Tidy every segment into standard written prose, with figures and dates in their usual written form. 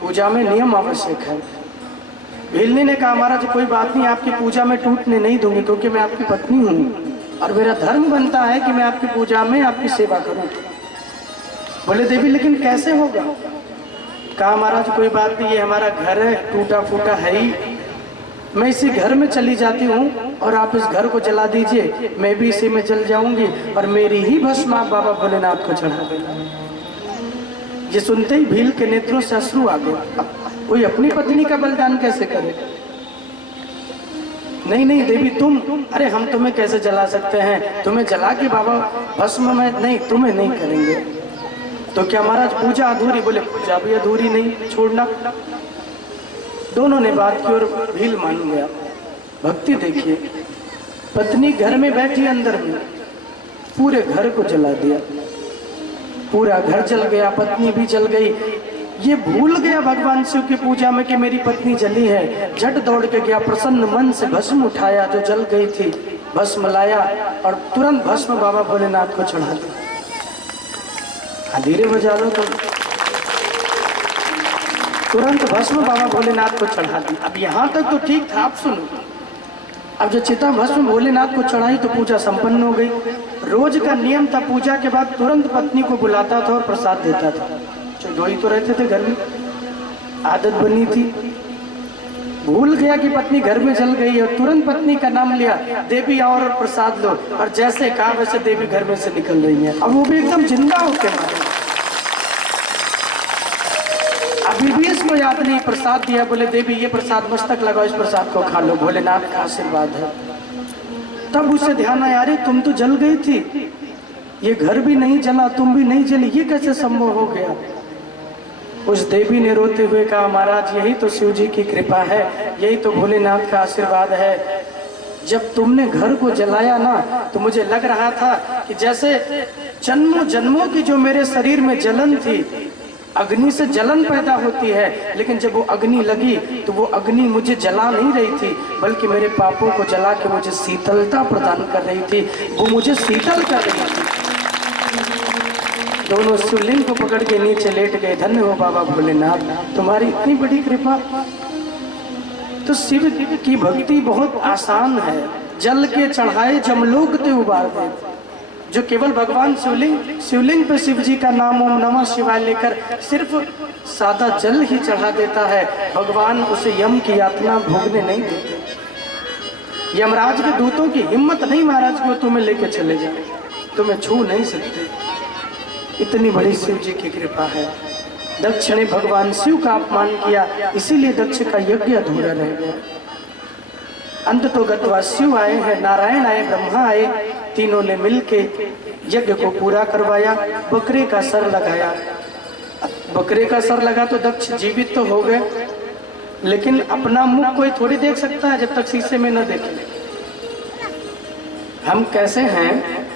पूजा में नियम आवश्यक है। भिलनी ने कहा महाराज कोई बात नहीं, आपकी पूजा में टूटने नहीं दूंगी क्योंकि मैं आपकी पत्नी हूँ और मेरा धर्म बनता है कि मैं आपकी पूजा में आपकी सेवा करूँ। बोले देवी लेकिन कैसे होगा? कहा महाराज कोई बात नहीं, ये हमारा घर है, टूटा फूटा है ही, मैं इसी घर में चली जाती हूँ और आप इस घर को जला दीजिए, मैं भी इसी में जल जाऊंगी और मेरी ही भस्म आप बाबा भोलेनाथ को चढ़ा देना। ये सुनते ही भील के नेत्रों से अश्रु आ गए। कोई अपनी पत्नी का बलिदान कैसे करे? नहीं नहीं देवी तुम, अरे हम तुम्हें कैसे जला सकते हैं, तुम्हें जला के बाबा भस्म में, नहीं तुम्हें नहीं करेंगे। तो क्या महाराज पूजा अधूरी? बोले पूजा भी अधूरी नहीं, छोड़ना। दोनों ने बात की और भील मान गया। भक्ति देखिए, पत्नी घर में बैठी अंदर में, पूरे घर को जला दिया, पूरा घर जल गया, पत्नी भी जल गई। ये भूल गया भगवान शिव की पूजा में कि मेरी पत्नी जली है। झट दौड़ के गया, प्रसन्न मन से भस्म उठाया जो जल गई थी, भस्म लाया और तुरंत भस्म बाबा भोलेनाथ को चढ़ा दिया। धीरे बजा लो तो तुरंत भस्म बाबा भोलेनाथ को चढ़ा दी। अब यहाँ तक तो ठीक था, आप सुनो। अब जो चिता भस्म भोलेनाथ को चढ़ाई तो पूजा संपन्न हो गई। रोज का नियम था, पूजा के बाद तुरंत पत्नी को बुलाता था और प्रसाद देता था। जो दो ही तो रहते थे घर में, आदत बनी थी। भूल गया कि पत्नी घर में जल गई और तुरंत पत्नी का नाम लिया, देवी आओ और प्रसाद लो, और जैसे कहा वैसे देवी घर में से निकल रही है। अब वो भी एकदम जिंदा होके मारे। अभी भी इसको याद नहीं, प्रसाद दिया, बोले देवी ये प्रसाद मस्तक लगाओ, इस प्रसाद को खा लो, भोलेनाथ का आशीर्वाद है। तब उसे ध्यान आया, अरे तुम तो जल गई थी, ये घर भी नहीं जला, तुम भी नहीं जली, ये कैसे संभव हो गया? उस देवी ने रोते हुए कहा महाराज यही तो शिव जी की कृपा है, यही तो भोलेनाथ का आशीर्वाद है। जब तुमने घर को जलाया ना तो मुझे लग रहा था कि जैसे जन्मों जन्मों की जो मेरे शरीर में जलन थी, अग्नि से जलन पैदा होती है, लेकिन जब वो अग्नि लगी तो वो अग्नि मुझे जला नहीं रही थी, बल्कि मेरे पापों को जला के मुझे शीतलता प्रदान कर रही थी, वो मुझे शीतल कर रही थी। दोनों शिवलिंग को पकड़ के नीचे लेट गए। धन्य हो बाबा भोलेनाथ, तुम्हारी इतनी बड़ी कृपा। तो शिव की भक्ति बहुत आसान है। जल के चढ़ाए जमलोक ते उबार दे। जो केवल भगवान शिवलिंग पे शिव जी का नाम ओम नमः शिवाय लेकर सिर्फ सादा जल ही चढ़ा देता है, भगवान उसे यम की यातना भोगने नहीं देते। यमराज के दूतों की हिम्मत नहीं महाराज को तुम्हें लेके चले जाए, तुम्हें छू नहीं सकते। इतनी बड़ी शिव जी की कृपा है। दक्ष ने भगवान शिव का अपमान किया, इसीलिए दक्ष का यज्ञ अधूरा रह गया। अंत तो गत्वा शिव आए हैं, नारायण आए, ब्रह्मा आए, तीनों ने मिलके यज्ञ को पूरा करवाया। बकरे का सर लगाया। बकरे का सर लगा तो दक्ष जीवित तो हो गए, लेकिन अपना मुख कोई थोड़ी देख सकता है जब तक शीशे में न देखे। हम कैसे हैं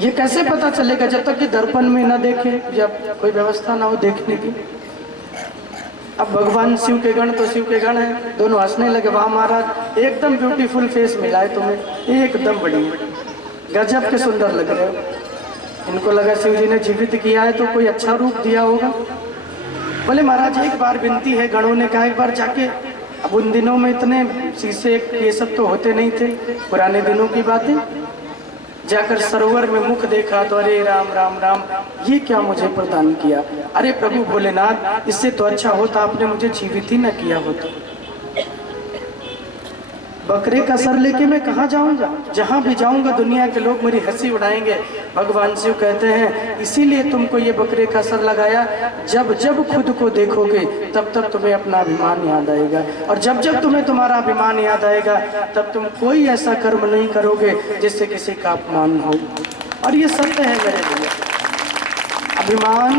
ये कैसे पता चलेगा जब तक कि दर्पण में न देखे, जब कोई व्यवस्था ना हो देखने की। अब भगवान शिव के गण तो शिव के गण हैं, दोनों हंसने लगे। वाह महाराज एकदम ब्यूटीफुल फेस मिला है तुम्हें, एकदम बढ़िया, गजब के सुंदर लग रहे हो। इनको लगा शिव जी ने जीवित किया है तो कोई अच्छा रूप दिया होगा। बोले महाराज एक बार विनती है, गणों ने कहा एक बार जाके, अब उन दिनों में इतने शीशे ये सब तो होते नहीं थे, पुराने दिनों की बातें। जाकर सरोवर में मुख देखा तो अरे राम राम राम, ये क्या मुझे प्रदान किया? अरे प्रभु भोलेनाथ, इससे तो अच्छा होता आपने मुझे जीवित ही न किया होता। बकरे का सर लेके मैं कहाँ जाऊंगा? जहाँ भी जाऊंगा दुनिया के लोग मेरी हंसी उड़ाएंगे। भगवान शिव कहते हैं इसीलिए तुमको ये बकरे का सर लगाया, जब जब खुद को देखोगे तब तब तुम्हें अपना अभिमान याद आएगा, और जब जब तुम्हें तुम्हारा अभिमान याद आएगा तब तुम कोई ऐसा कर्म नहीं करोगे जिससे किसी का अपमान हो। और ये सत्य है मेरे लिए। अभिमान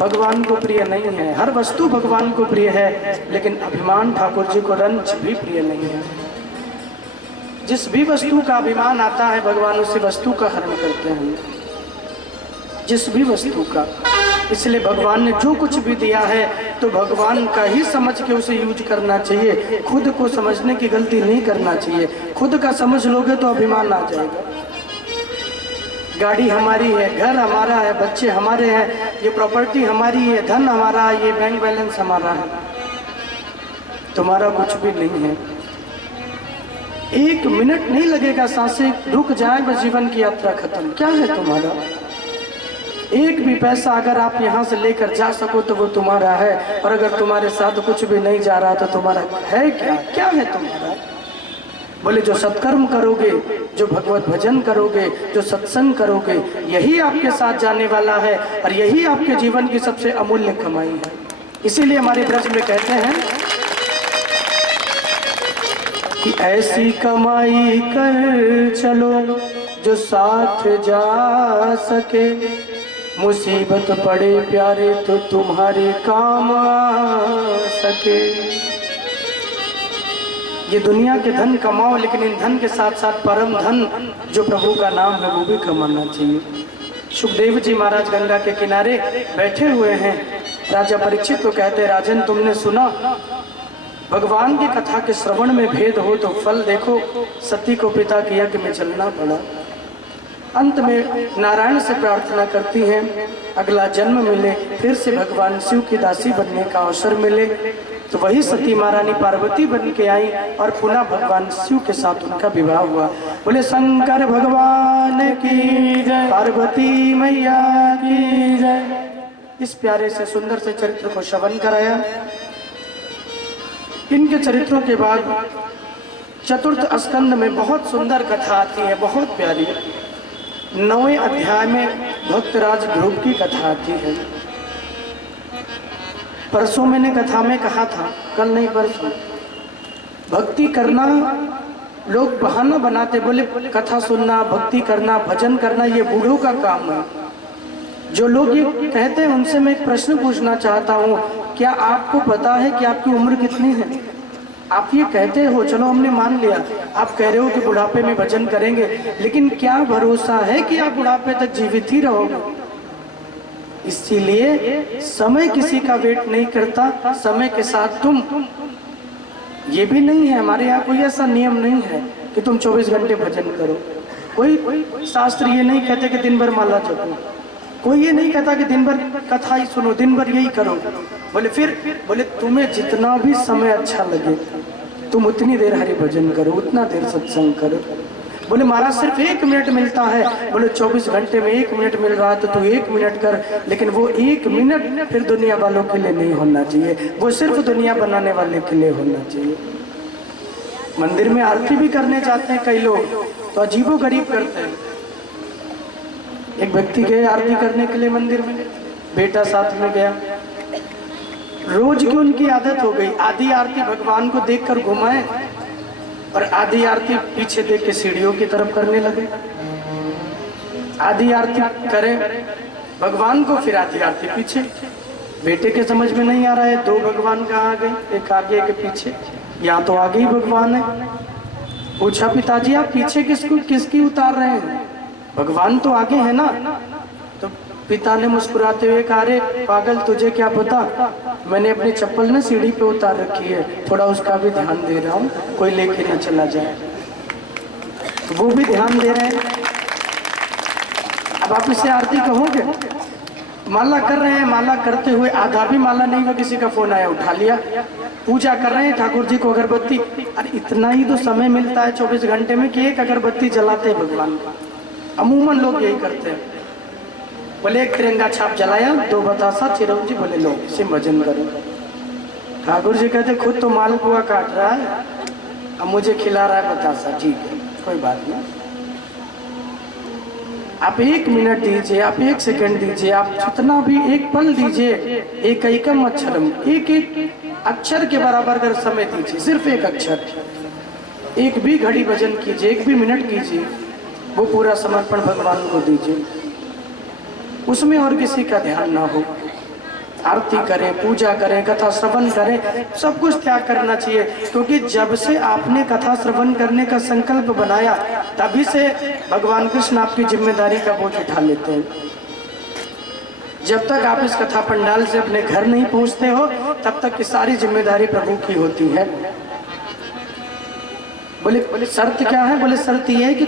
भगवान को प्रिय नहीं है, हर वस्तु भगवान को प्रिय है, लेकिन अभिमान ठाकुर जी को रंच भी प्रिय नहीं है। जिस भी वस्तु का अभिमान आता है भगवान उसी वस्तु का हरण करते हैं, जिस भी वस्तु का। इसलिए भगवान ने जो कुछ भी दिया है तो भगवान का ही समझ के उसे यूज करना चाहिए, खुद को समझने की गलती नहीं करना चाहिए। खुद का समझ लोगे तो अभिमान आ जाएगा। गाड़ी हमारी है, घर हमारा है, बच्चे हमारे हैं, ये प्रॉपर्टी हमारी है, धन हमारा है, ये बैंक बैलेंस हमारा है। तुम्हारा कुछ भी नहीं है। एक मिनट नहीं लगेगा, सांसें रुक जाए, बस जीवन की यात्रा खत्म। क्या है तुम्हारा? एक भी पैसा अगर आप यहाँ से लेकर जा सको तो वो तुम्हारा है, और अगर तुम्हारे साथ कुछ भी नहीं जा रहा तो तुम्हारा है क्या? क्या है तुम्हारा? बोले जो सत्कर्म करोगे, जो भगवत भजन करोगे, जो सत्संग करोगे, यही आपके साथ जाने वाला है और यही आपके जीवन की सबसे अमूल्य कमाई है। इसीलिए हमारे ब्रज में कहते हैं कि ऐसी कमाई कर चलो जो साथ जा सके, मुसीबत पड़े प्यारे तो तुम्हारे काम आ सके। ये दुनिया के धन कमाओ, लेकिन इन धन के साथ साथ परम धन जो प्रभु का नाम है वो भी कमाना चाहिए। सुखदेव जी महाराज गंगा के किनारे बैठे हुए हैं। राजा परीक्षित को कहते हैं, राजन तुमने सुना भगवान की कथा के श्रवण में भेद हो तो फल देखो, सती को पिता के यज्ञ में चलना पड़ा। अंत में नारायण से प्रार्थना करती हैं अगला जन्म मिले, फिर से भगवान शिव की दासी बनने का अवसर मिले। तो वही सती महारानी पार्वती बन के आई और पुनः भगवान शिव के साथ उनका विवाह हुआ। बोले शंकर भगवान की जय, पार्वती मैया की जय। इस प्यारे से सुंदर से चरित्र को श्रवण कराया। इनके चरित्रों के बाद चतुर्थ स्कंद में बहुत सुंदर कथा आती है, बहुत प्यारी। 9वें अध्याय में भक्तराज ध्रुव की कथा आती है। परसों मैंने कथा में कहा था, कल नहीं परसों, भक्ति करना लोग बहाना बनाते, बोले कथा सुनना, भक्ति करना, भजन करना ये बूढ़ों का काम है। जो लोग ये कहते हैं उनसे मैं एक प्रश्न पूछना चाहता हूँ, क्या आपको पता है कि आपकी उम्र कितनी है? आप ये कहते हो, चलो हमने मान लिया, आप कह रहे हो कि बुढ़ापे में भजन करेंगे, लेकिन क्या भरोसा है कि आप बुढ़ापे तक जीवित ही रहोगे? इसीलिए समय किसी का वेट नहीं करता, समय के साथ तुम, ये भी नहीं है हमारे यहाँ कोई ऐसा नियम नहीं है कि तुम 24 घंटे भजन करो। कोई शास्त्र ये नहीं कहते कि दिन भर माला जपो, कोई ये नहीं कहता कि दिन भर कथा ही सुनो, दिन भर यही करो। बोले फिर, बोले तुम्हें जितना भी समय अच्छा लगे तुम उतनी देर हरि भजन करो, उतना देर सत्संग करो। बोले महाराज सिर्फ 1 मिनट मिलता है। बोले 24 घंटे में 1 मिनट मिल रहा है तो तू 1 मिनट कर, लेकिन वो 1 मिनट फिर दुनिया वालों के लिए नहीं होना चाहिए, वो सिर्फ दुनिया बनाने वाले के लिए होना चाहिए। मंदिर में आरती भी करने जाते हैं कई लोग तो अजीबो गरीब करते हैं। एक व्यक्ति गए आरती करने के लिए मंदिर में, बेटा साथ में गया। रोज की उनकी आदत हो गई, आधी आरती भगवान को देखकर घुमाए और आधी आरती पीछे देख के सीढ़ियों की तरफ करने लगे। आधी आरती करें भगवान को, फिर आधी आरती पीछे। बेटे के समझ में नहीं आ रहा है, 2 भगवान कहाँ आ गए, एक आगे एक पीछे, या तो आगे ही भगवान है। पूछा पिताजी आप पीछे किसकी उतार रहे हैं? भगवान तो आगे है ना। तो पिता ने मुस्कुराते हुए कहा, रे पागल तुझे क्या पता, मैंने अपनी चप्पल ना सीढ़ी पे उतार रखी है, थोड़ा उसका भी ध्यान दे रहा हूँ, कोई लेके ना चला जाए। तो वो भी ध्यान दे रहे हैं। अब आप इसे आरती कहोगे? माला कर रहे हैं, माला करते हुए आधा भी माला नहीं हुआ, किसी का फोन आया उठा लिया। पूजा कर रहे हैं ठाकुर जी को अगरबत्ती, अरे इतना ही तो समय मिलता है 24 घंटे में कि एक अगरबत्ती जलाते हैं भगवान का। अमूमन लोग यही करते हैं। बोले एक तिरंगा छाप जलाया, 2 बतासा चिरौंजी, बोले लो इसे भजन करो। ठाकुर जी कहते खुद तो मालपुआ काट रहा है, अब मुझे खिला रहा है बतासा, ठीक है कोई बात नहीं। आप 1 मिनट दीजिए, आप 1 सेकंड दीजिए, आप जितना भी 1 पल दीजिए, एकैकम अक्षरम, एक अक्षर के बराबर अगर समय दीजिए, सिर्फ 1 अक्षर, 1 भी घड़ी भजन कीजिए, 1 भी मिनट कीजिए, वो पूरा समर्पण भगवान को दीजिए, उसमें और किसी का ध्यान ना हो। आरती करें, पूजा करें, कथा श्रवण करें, सब कुछ त्याग करना चाहिए, क्योंकि जब से आपने कथा श्रवण करने का संकल्प बनाया तभी से भगवान कृष्ण आपकी जिम्मेदारी का बोझ उठा लेते हैं। जब तक आप इस कथा पंडाल से अपने घर नहीं पहुंचते हो तब तक की सारी जिम्मेदारी प्रभु की होती है। बोले शर्त क्या है? बोले शर्त ये है कि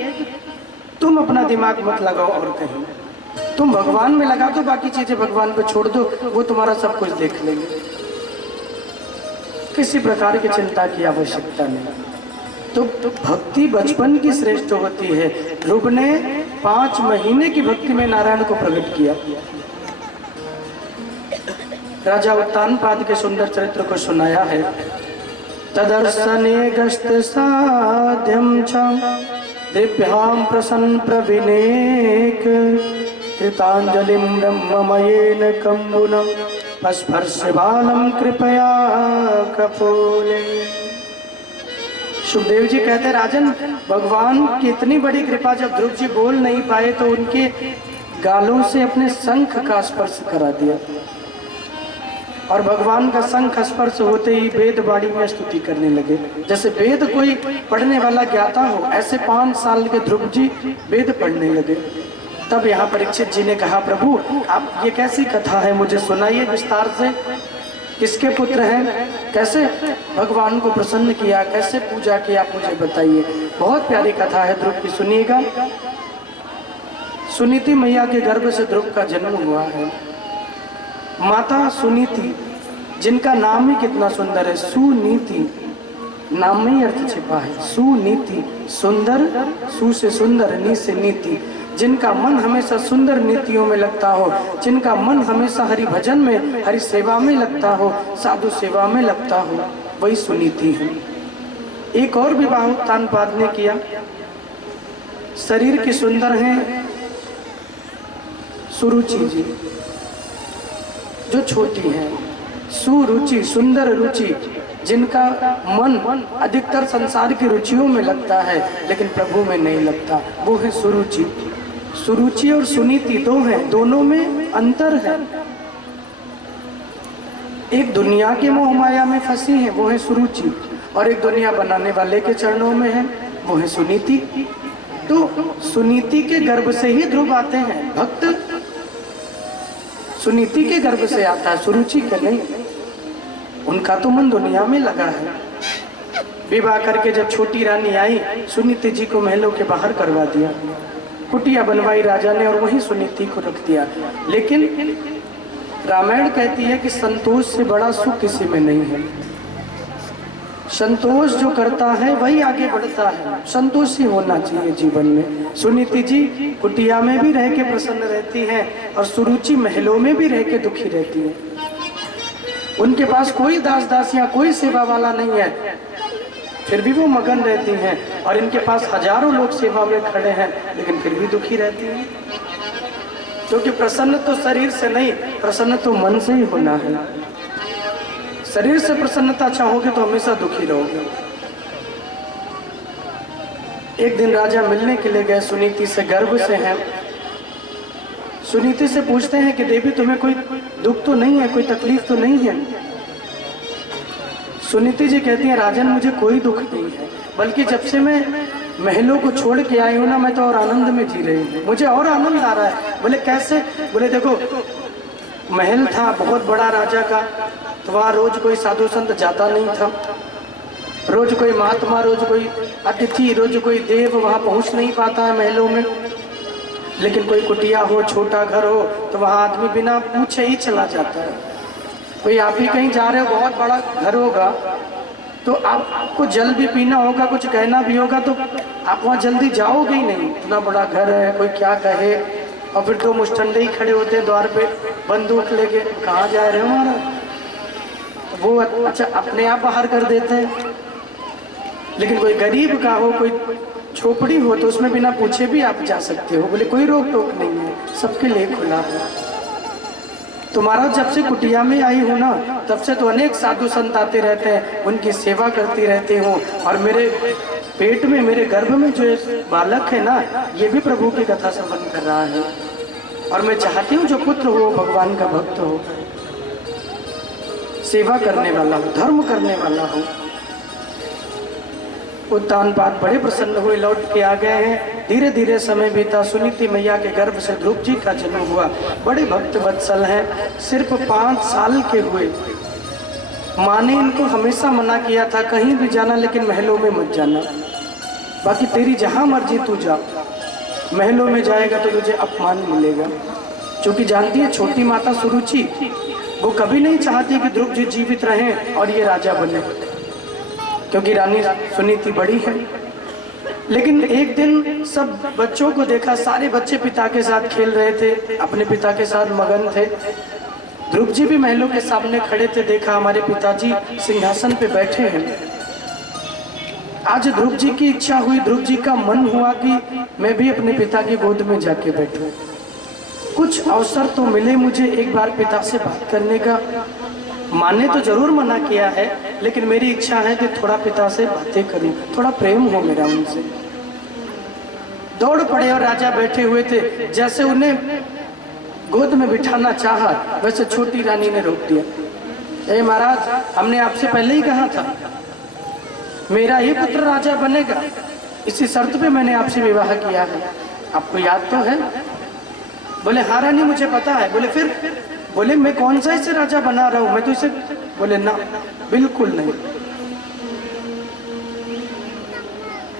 तुम अपना दिमाग मत लगाओ और कहीं, तुम भगवान में लगा दो, बाकी चीजें भगवान पे छोड़ दो, वो तुम्हारा सब कुछ देख लेंगे। किसी प्रकार की चिंता की आवश्यकता नहीं। तो भक्ति बचपन की श्रेष्ठ होती है। ध्रुव ने 5 महीने की भक्ति में नारायण को प्रकट किया। राजा उत्तानपाद के सुंदर चरित्र को सुनाया है। तदर्शने गस्त साध्यम च दिव्याम प्रसन्न प्रविनेक कृतांजलिम ब्रह्ममयेन कंबुना स्पर्श बालम कृपया कपोले। सुखदेव जी कहते राजन, भगवान की इतनी बड़ी कृपा, जब ध्रुव जी बोल नहीं पाए तो उनके गालों से अपने शंख का स्पर्श करा दिया, और भगवान का शंख स्पर्श होते ही वेद वाणी में स्तुति करने लगे। जैसे वेद कोई पढ़ने वाला ज्ञाता हो, ऐसे 5 साल के ध्रुव जी वेद पढ़ने लगे। तब यहाँ परीक्षित जी ने कहा, प्रभु आप ये कैसी कथा है, मुझे सुनाइए विस्तार से। किसके पुत्र हैं, कैसे भगवान को प्रसन्न किया, कैसे पूजा किया, आप मुझे बताइए। बहुत प्यारी कथा है ध्रुव की, सुनिएगा। सुनीति मैया के गर्भ से ध्रुव का जन्म हुआ है। माता सुनीति, जिनका नाम ही कितना सुंदर है, सुनीति, नाम में ही अर्थ छिपा है। सुनीति, सुंदर, सु से सुंदर, नी से नीति। जिनका मन हमेशा सुंदर नीतियों में लगता हो, जिनका मन हमेशा हरि भजन में, हरि सेवा में लगता हो, साधु सेवा में लगता हो, वही सुनीति है। एक और विवाह उत्तानपाद ने किया। शरीर की सुंदर हैं सुरुचि जी, जो छोटी है। सुरुचि, सुंदर रुचि, जिनका मन अधिकतर संसार की रुचियों में लगता है लेकिन प्रभु में नहीं लगता, वो है सुरुचि। सुरुचि और सुनीति दो हैं, दोनों में अंतर है। एक दुनिया के मोह माया में फंसी है, वो है सुरुचि, और एक दुनिया बनाने वाले के चरणों में है, वो है सुनीति। तो सुनीति के गर्भ से ही ध्रुव आते हैं। भक्त सुनीति के गर्भ से आता है, सुरुचि के नहीं। उनका तो मन दुनिया में लगा है। विवाह करके जब छोटी रानी आई, सुनीति जी को महलों के बाहर करवा दिया, कुटिया बनवाई राजा ने, और वहीं सुनीति को रख दिया। लेकिन रामायण कहती है कि संतोष से बड़ा सुख किसी में नहीं है। संतोष जो करता है वही आगे बढ़ता है। संतोषी होना चाहिए जीवन में। सुनीति जी कुटिया में भी रह के प्रसन्न रहती हैं, और सुरुचि महलों में भी रह के दुखी रहती है। उनके पास कोई दास दासियां, कोई सेवा वाला नहीं है, फिर भी वो मगन रहती हैं। और इनके पास हजारों लोग सेवा में खड़े हैं, लेकिन फिर भी दुखी रहती हैं। क्योंकि प्रसन्न तो शरीर से नहीं, प्रसन्न तो मन से ही होना है। शरीर से प्रसन्नता चाहोगे तो हमेशा दुखी रहोगे। एक दिन राजा मिलने के लिए गए, सुनीति से, गर्भ से हैं। सुनीति से पूछते हैं कि देवी तुम्हें कोई दुख तो नहीं है, कोई तकलीफ तो नहीं है? सुनीति जी कहती हैं, राजन मुझे कोई दुख नहीं है, बल्कि जब से मैं महलों को छोड़ के आई हूँ ना, मैं तो और आनंद में जी रही हूँ, मुझे और आनंद आ रहा है। बोले कैसे? बोले देखो, महल था बहुत बड़ा राजा का, तो वहाँ रोज कोई साधु संत जाता नहीं था, रोज कोई महात्मा, रोज कोई अतिथि, रोज कोई देव वहाँ पहुँच नहीं पाता है महलों में। लेकिन कोई कुटिया हो, छोटा घर हो, तो वहाँ आदमी बिना पूछे ही चला जाता है। कोई आप ही कहीं जा रहे हो, बहुत बड़ा घर होगा, तो आपको जल भी पीना होगा, कुछ कहना भी होगा, तो आप वहाँ जल्दी जाओगे ही नहीं। इतना बड़ा घर है, कोई क्या कहे। और फिर तो मुस्टंडे ही खड़े होते हैं द्वार पे बंदूक लेके, कहाँ जा रहे हो हमारा, वो अच्छा अपने आप बाहर कर देते हैं। लेकिन कोई गरीब का हो, कोई झोपड़ी हो, तो उसमें बिना पूछे भी आप जा सकते हो। बोले कोई रोक टोक नहीं है, सबके लिए खुला है। तुम्हारा जब से कुटिया में आई हूँ ना, तब से तो अनेक साधु संत आते रहते हैं, उनकी सेवा करती रहती हूँ। और मेरे पेट में, मेरे गर्भ में जो बालक है ना, ये भी प्रभु की कथा श्रवण कर रहा है। और मैं चाहती हूँ जो पुत्र हो भगवान का भक्त हो, सेवा करने वाला हो, धर्म करने वाला हो। उत्तानपाद बड़े प्रसन्न हुए, लौट के आ गए हैं। धीरे धीरे समय बीता, सुनीति मैया के गर्भ से ध्रुव जी का जन्म हुआ। बड़े भक्त वत्सल हैं, सिर्फ 5 साल के हुए। माँ ने इनको हमेशा मना किया था, कहीं भी जाना लेकिन महलों में मत जाना, बाकी तेरी जहाँ मर्जी तू जा। महलों में जाएगा तो तुझे अपमान मिलेगा। क्योंकि जानती है छोटी माता सुरुचि, वो कभी नहीं चाहती कि ध्रुव जी जीवित रहें और ये राजा बने, क्योंकि रानी सुनीति बड़ी है। लेकिन एक दिन सब बच्चों को देखा, सारे बच्चे पिता के साथ खेल रहे थे, अपने पिता के साथ मगन थे। ध्रुव जी भी महलों के सामने खड़े थे, देखा हमारे पिताजी सिंहासन पे बैठे हैं। आज ध्रुव जी की इच्छा हुई, ध्रुव जी का मन हुआ कि मैं भी अपने पिता की गोद में जाके बैठूं। कुछ अवसर तो मिले मुझे एक बार पिता से बात करने का। माँ ने तो जरूर मना किया है, लेकिन मेरी इच्छा है कि थोड़ा पिता से बातें करूं, थोड़ा प्रेम हो मेरा उनसे। दौड़ पड़े और राजा बैठे हुए थे, जैसे उन्हें गोद में बिठाना चाहा, वैसे छोटी रानी ने रोक दिया। ए महाराज, हमने आपसे पहले ही कहा था मेरा ही पुत्र राजा बनेगा, इसी शर्त पे मैंने आपसे विवाह किया है, आपको याद तो है? बोले हाँ रानी मुझे पता है। बोले फिर? बोले मैं कौन सा इसे राजा बना रहा हूं, मैं तो इसे। बोले ना, बिल्कुल नहीं,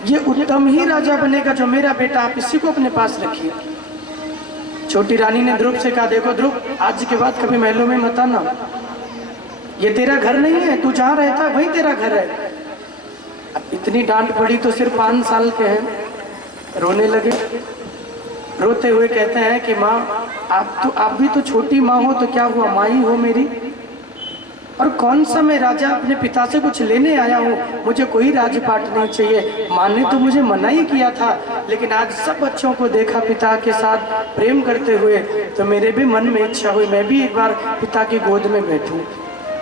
ये उत्तम ही राजा बनेगा जो मेरा बेटा, आप इसी को अपने पास रखिए। छोटी रानी ने ध्रुव से कहा, देखो ध्रुव, आज के बाद कभी महलों में मत आना, ये तेरा घर नहीं है, तू जहाँ रहता है वही तेरा घर है। अब इतनी डांट पड़ी तो सिर्फ 5 साल के हैं, रोने लगे। रोते हुए कहते हैं कि माँ आप भी तो छोटी माँ हो, तो क्या हुआ, माँ ही हो मेरी। और कौन सा मैं राजा अपने पिता से कुछ लेने आया हूँ, मुझे कोई राजपाट नहीं चाहिए। माँ ने तो मुझे मना ही किया था, लेकिन आज सब बच्चों को देखा पिता के साथ प्रेम करते हुए, तो मेरे भी मन में इच्छा हुई मैं भी एक बार पिता की गोद में बैठूं।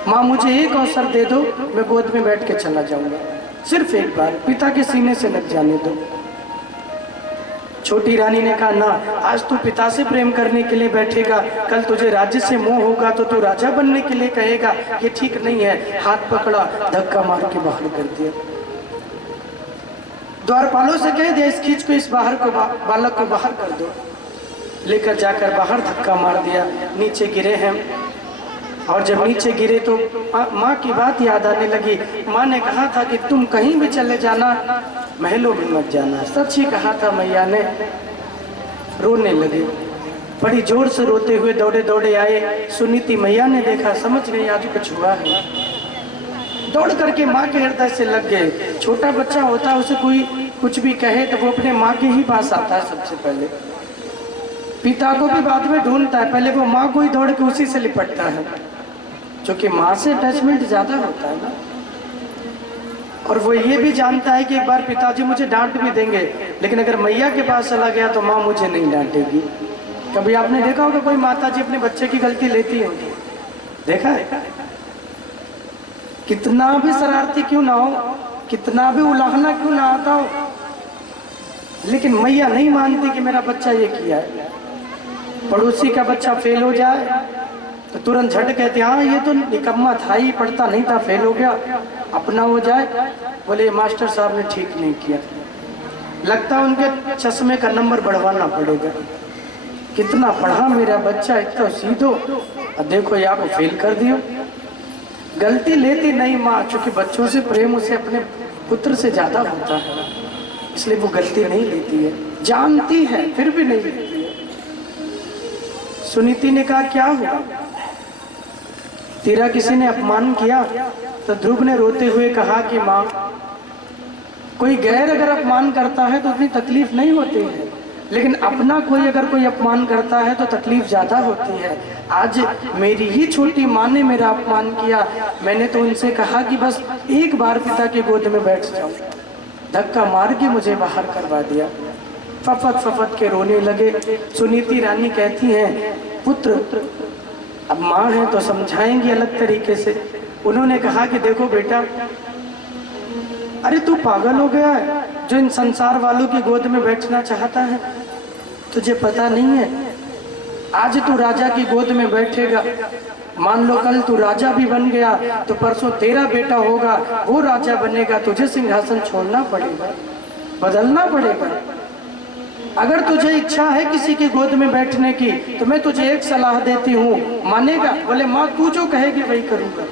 माँ मुझे एक अवसर दे दो, मैं गोद में बैठ के चला जाऊंगा, सिर्फ एक बार, पिता के सीने से लग जाने दो। छोटी रानी ने कहा, ना, आज तू पिता से प्रेम करने के लिए बैठेगा, कल तुझे राज्य से मोह होगा तो तू राजा बनने के लिए कहेगा, ये ठीक नहीं है। हाथ पकड़ा, धक्का मार के बाहर कर दिया। द्वारपालों से कह दिया, इस खींच को, इस बालक को बाहर कर दो। लेकर जाकर बाहर धक्का मार दिया, नीचे गिरे हैं। और जब नीचे गिरे तो माँ की बात याद आने लगी। माँ ने कहा था कि तुम कहीं भी चले जाना, महलों में मत जाना। सच ही कहा था मैया ने। रोने लगे, बड़ी जोर से रोते हुए दौड़े दौड़े आए। सुनीति मैया ने देखा, समझ गई आज कुछ हुआ है। दौड़ करके माँ के हृदय से लग गए। छोटा बच्चा होता है, उसे कोई कुछ भी कहे तो वो अपने माँ के ही पास आता है सबसे पहले, पिता को भी बाद में ढूंढता है, पहले वो माँ को ही दौड़ के उसी से लिपटता है, क्योंकि माँ से अटैचमेंट ज्यादा होता है ना। और वो ये भी जानता है कि एक बार पिताजी मुझे डांट भी देंगे, लेकिन अगर मैया के पास चला गया तो माँ मुझे नहीं डांटेगी। कभी आपने देखा होगा कोई माता जी अपने बच्चे की गलती लेती होगी, देखा है? कितना भी शरारती क्यों ना हो, कितना भी उलाहना क्यों ना आता हो, लेकिन मैया नहीं मानती कि मेरा बच्चा ये किया है। पड़ोसी का बच्चा फेल हो जाए तो तुरंत झट कहते, हाँ ये तो निकम्मा था ही, पढ़ता नहीं था, फेल हो गया। अपना हो जाए, बोले मास्टर साहब ने ठीक नहीं किया, लगता उनके चश्मे का नंबर बढ़वाना पड़ेगा। कितना पढ़ा मेरा बच्चा, इतना सीधो, और देखो ये आपको फेल कर दियो। गलती लेती नहीं माँ, क्योंकि बच्चों से प्रेम उसे अपने पुत्र से ज्यादा होता है, इसलिए वो गलती नहीं लेती है, जानती है फिर भी नहीं लेती है। सुनीति ने कहा, क्या हुआ, तेरा किसी ने अपमान किया? तो ध्रुव ने रोते हुए कहा कि माँ, कोई गैर अगर अपमान करता है तो उतनी तकलीफ नहीं होती है, लेकिन अपना कोई अगर कोई अपमान करता है तो तकलीफ ज्यादा होती है। आज मेरी ही छोटी माँ ने मेरा अपमान किया, मैंने तो उनसे कहा कि बस एक बार पिता की गोद में बैठ जाओ, धक्का मार के मुझे बाहर करवा दिया। फफत फफत के रोने लगे। सुनीति रानी कहती हैं, पुत्र अब माँ है तो समझाएंगी अलग तरीके से। उन्होंने कहा कि देखो बेटा, अरे तू पागल हो गया है जो इन संसार वालों की गोद में बैठना चाहता है, तुझे पता नहीं है आज तू राजा की गोद में बैठेगा, मान लो कल तू राजा भी बन गया तो परसों तेरा बेटा होगा, वो राजा बनेगा, तुझे सिंहासन छोड़ना पड़ेगा, बदलना पड़ेगा। अगर तुझे इच्छा है किसी की गोद में बैठने की तो मैं तुझे एक सलाह देती हूँ, मानेगा? बोले माँ तू जो कहेगी वही करूँगा।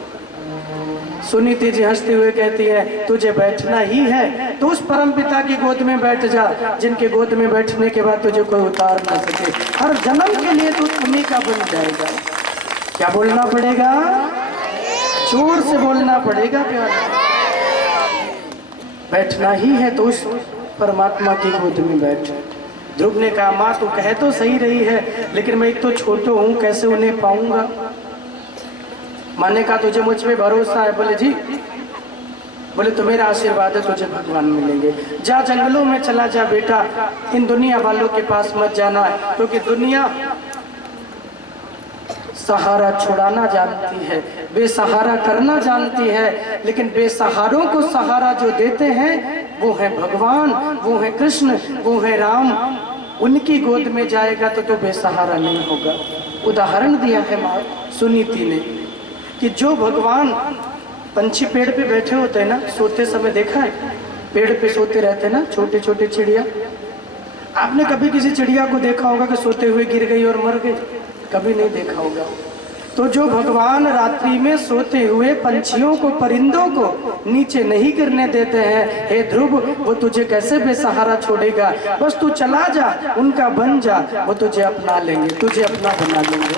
सुनीति जी हंसते हुए कहती है, तुझे बैठना ही है तो उस परम पिता की गोद में बैठ जा, जिनके गोद में बैठने के बाद तुझे कोई उतार ना सके। हर जन्म के लिए तू उन्हीं का बन जाएगा। क्या बोलना पड़ेगा? जोर से बोलना पड़ेगा प्यार। बैठना ही है तो उस परमात्मा की गोद में बैठ। ध्रुव ने कहा, माँ तू कह तो सही रही है, लेकिन मैं एक तो छोटा हूँ, कैसे उन्हें पाऊंगा? माँ ने कहा, तुझे मुझ पे भरोसा है? बोले जी। बोले तो मेरा आशीर्वाद है, तुझे भगवान मिलेंगे। जा जंगलों में चला जा बेटा, इन दुनिया वालों के पास मत जाना, क्योंकि दुनिया सहारा छुड़ाना जानती है, बेसहारा करना जानती है, लेकिन बेसहारों को सहारा जो देते हैं वो है भगवान, वो है कृष्ण, वो है राम। उनकी गोद में जाएगा तो बेसहारा नहीं होगा। उदाहरण दिया है माँ सुनीति ने कि जो भगवान, पंछी पेड़ पे बैठे होते हैं ना, सोते समय देखा है? पेड़ पे सोते रहते हैं ना छोटे छोटे चिड़िया। आपने कभी किसी चिड़िया को देखा होगा कि सोते हुए गिर गई और मर गई? कभी नहीं देखा होगा। तो जो भगवान रात्रि में सोते हुए पंछियों को, परिंदों को नीचे नहीं गिरने देते हैं, हे ध्रुव वो तुझे कैसे बेसहारा छोड़ेगा? बस तू चला जा, उनका बन जा, वो तुझे अपना लेंगे, तुझे अपना बना लेंगे।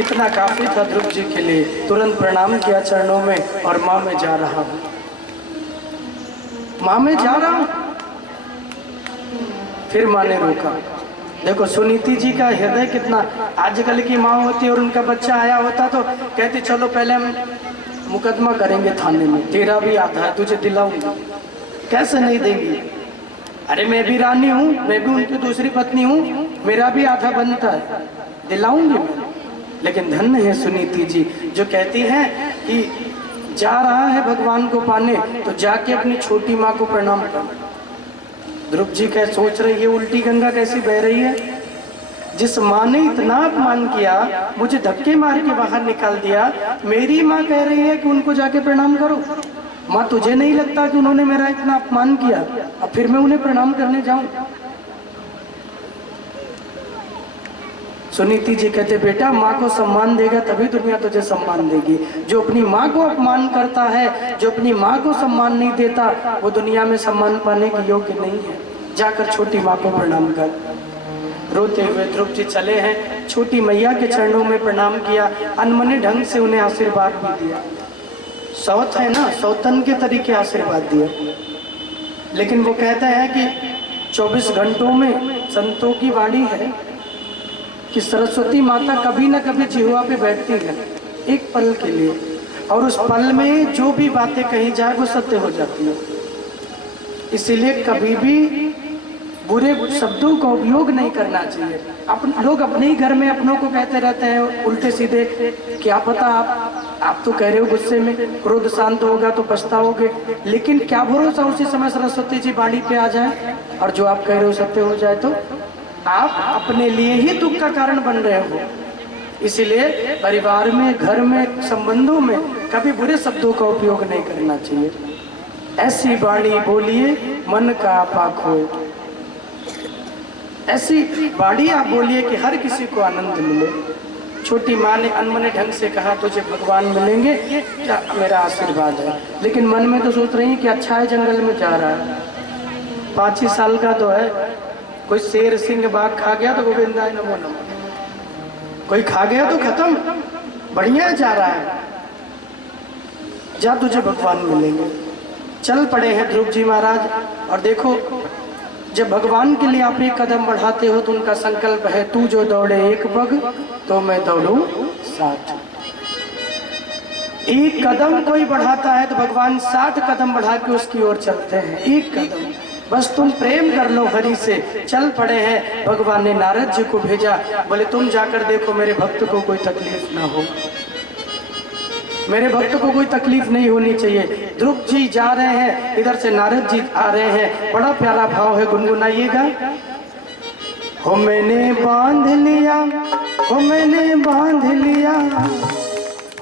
इतना काफी था ध्रुव जी के लिए। तुरंत प्रणाम किया चरणों में और माँ मैं जा रहा हूँ, माँ मैं जा रहा हूँ। फिर माँ ने रोका। देखो सुनीति जी का हृदय कितना। आजकल की माँ होती और उनका बच्चा आया होता तो कहती चलो पहले हम मुकदमा करेंगे थाने में, तेरा भी आधा है, तुझे दिलाऊंगा। कैसे नहीं देंगी? अरे मैं भी रानी हूँ, मैं भी उनकी दूसरी पत्नी हूँ, मेरा भी आधा बनता है, दिलाऊंगी मैं। लेकिन धन्य है सुनीति जी जो कहती हैं कि जा रहा है भगवान को पाने तो जाके अपनी छोटी माँ को प्रणाम कर। ध्रुव जी क्या सोच रही है, उल्टी गंगा कैसी बह रही है? जिस माँ ने इतना अपमान किया, मुझे धक्के मार के बाहर निकाल दिया, मेरी माँ कह रही है कि उनको जाके प्रणाम करो। माँ तुझे नहीं लगता कि उन्होंने मेरा इतना अपमान किया, अब फिर मैं उन्हें प्रणाम करने जाऊं? सुनीति जी कहते बेटा माँ को सम्मान देगा तभी दुनिया तुझे सम्मान देगी। जो अपनी माँ को अपमान करता है, जो अपनी माँ को सम्मान नहीं देता, वो दुनिया में सम्मान पाने के योग्य नहीं है। जाकर छोटी माँ को प्रणाम कर। रोते हुए ध्रुव जी चले हैं, छोटी मैया के चरणों में प्रणाम किया, अनमने ढंग से उन्हें आशीर्वाद भी दिया। सौत है ना, सौतन के तरीके आशीर्वाद दिया। लेकिन वो कहते हैं कि 24 घंटों में संतों की वाणी है कि सरस्वती माता कभी न कभी जिह्वा पे बैठती है एक पल के लिए, और उस पल में जो भी बातें कही जाए वो सत्य हो जाती है। इसीलिए कभी भी बुरे शब्दों का उपयोग नहीं करना चाहिए। लोग अपने ही घर में अपनों को कहते रहते हैं उल्टे सीधे, क्या पता आप तो कह रहे हो गुस्से में, क्रोध शांत होगा तो पछताओगे, लेकिन क्या भरोसा उसी समय सरस्वती जी बाड़ी पे आ जाए और जो आप कह रहे हो सत्य हो जाए, तो आप अपने लिए ही दुख का कारण बन रहे हो। इसीलिए परिवार में, घर में, संबंधों में कभी बुरे शब्दों का उपयोग नहीं करना चाहिए। ऐसी वाणी बोलिए मन का आपा खोए, ऐसी वाणी आप बोलिए कि हर किसी को आनंद मिले। छोटी माँ ने अनमने ढंग से कहा तुझे भगवान मिलेंगे, क्या मेरा आशीर्वाद है। लेकिन मन में तो सोच रही है कि अच्छा है जंगल में जा रहा है, 5 ही साल का तो है, कोई शेर सिंह बाघ खा गया तो गोविंदा नमो नमः, कोई खा गया तो खत्म, बढ़िया जा रहा है, जा तुझे भगवान मिलेंगे। चल पड़े हैं ध्रुव जी महाराज। और देखो जब भगवान के लिए आप एक कदम बढ़ाते हो तो उनका संकल्प है तू जो दौड़े एक पग तो मैं दौड़ूं 60। एक कदम कोई बढ़ाता है तो भगवान 60 कदम बढ़ा के उसकी ओर चलते हैं। एक कदम बस तुम प्रेम कर लो हरि से। चल पड़े हैं। भगवान ने नारद जी को भेजा, बोले तुम जाकर देखो मेरे भक्त को कोई तकलीफ ना हो, मेरे भक्त को कोई तकलीफ नहीं होनी चाहिए। ध्रुव जी जा रहे हैं, इधर से नारद जी आ रहे हैं। बड़ा प्यारा भाव है, गुनगुनाइएगा। हो मैंने बांध लिया, हो मैंने बांध लिया,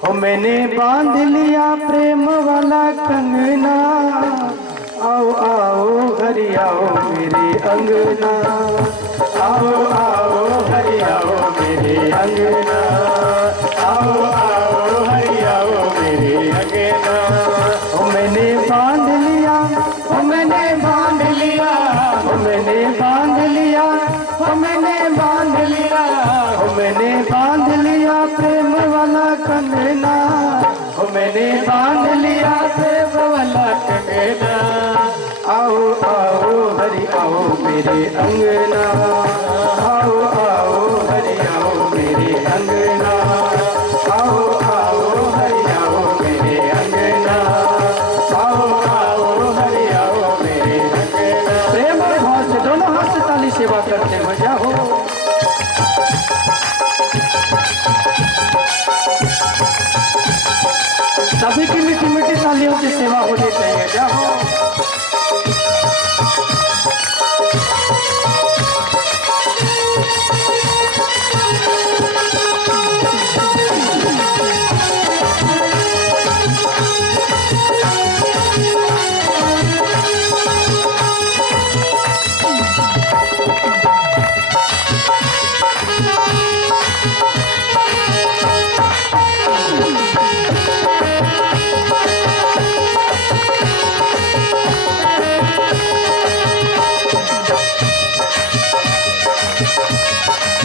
हो मैंने बांध लिया प्रेम वाला कंगना, आओ आओ हरि आओ मेरे अंगना, आओ आओ हरि आओ मेरे अंगना, आओ आओ हरि कंगना, हो मैंने बांध लिया प्रेम वाला कंगना। आओ आओ हरि आओ मेरे अंगना, आओ आओ हरि आओ मेरे अंगना, आओ आओ हरि आओ मेरे अंगना, आओ आओ हरि आओ मेरे अंगना। प्रेम और भाव से दोनों हाथ से ताली सेवा करते हो जाओ। सभी की मीठी मीठी तालियों की सेवा होनी चाहिए जाओ।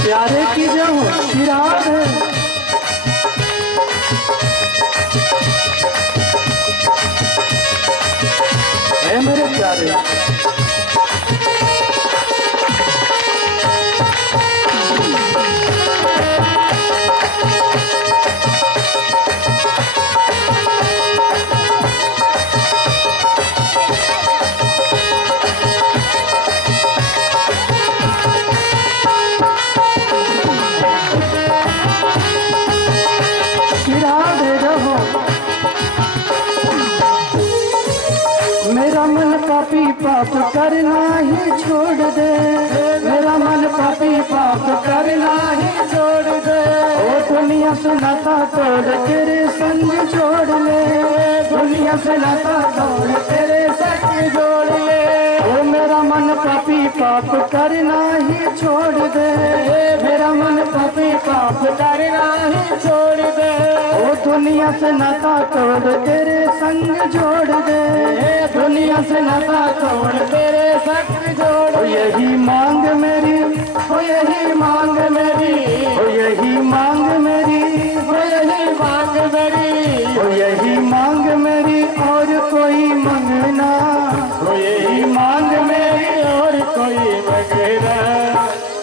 प्यारे की जो चिराग है, मेरे प्यारे। मेरा मन पापी पाप करना ही छोड़ दे, मेरा मन पापी पाप करना ही छोड़ दे। ओ दुनिया से नाता तोड़ तेरे संग जोड़ ले, दुनिया से नाता तोड़ तेरे संग जोड़ ले। ओ मेरा मन पापी पाप करना ही छोड़ दे, मेरा मन पापी पाप करना ही छोड़ दे। ओ दुनिया से नाता तोड़ तेरे संग जोड़ दे, दुनिया से नाता तोड़ तेरे संग जोड़। ओ यही मांग मेरी, ओ यही मांग मेरी, ओ यही मांग मेरी, ओ यही मांग मेरी, ओ यही मांग मेरी और कोई मंगना, ओ यही मांग मेरी और कोई मंगना।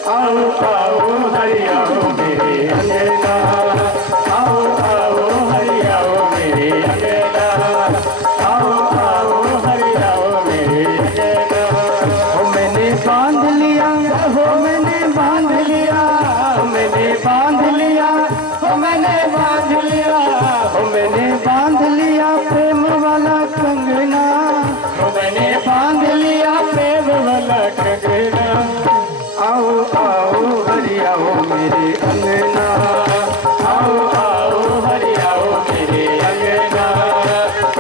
आओ आओ हरि आओ मेरे अंगना, आओ आओ हरि आओ मेरे अंगना, आओ आओ हरि आओ मेरे अंगना। हो मैंने बांध लिया, हो मैंने बांध लिया, हो मैंने बांध लिया, हो मैंने बांध लिया, हो मैंने बांध लिया प्रेम वाला कंगना, हो मैंने बांध लिया प्रेम वाला कंगना। आओ आओ हरि आओ मेरे अंगना, आओ आओ हरि आओ मेरे अंगना,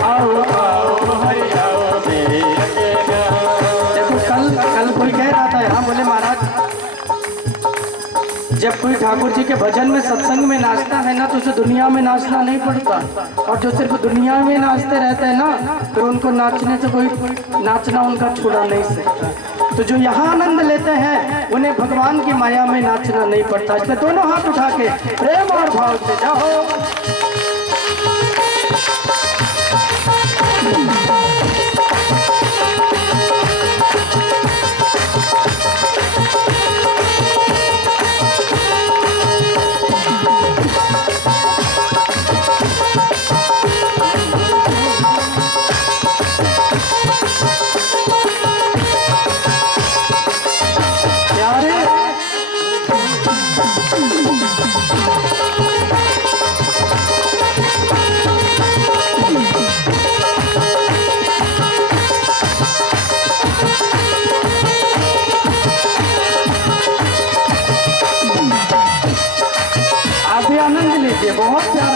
आओ आओ हरि आओ मेरे अंगना। देखो कल कोई कह रहा था यहाँ, बोले महाराज जब कोई ठाकुर जी के भजन में सत्संग में नाचता है ना तो उसे दुनिया में नाचना नहीं पड़ता, और जो सिर्फ दुनिया में नाचते रहते हैं ना फिर उनको नाचने से कोई नाचना उनका छुड़ा नहीं सकता। तो जो यहाँ आनंद लेते हैं उन्हें भगवान की माया में नाचना नहीं पड़ता। इसलिए दोनों हाथ उठा के प्रेम और भाव से जाओ। बहुत प्यारा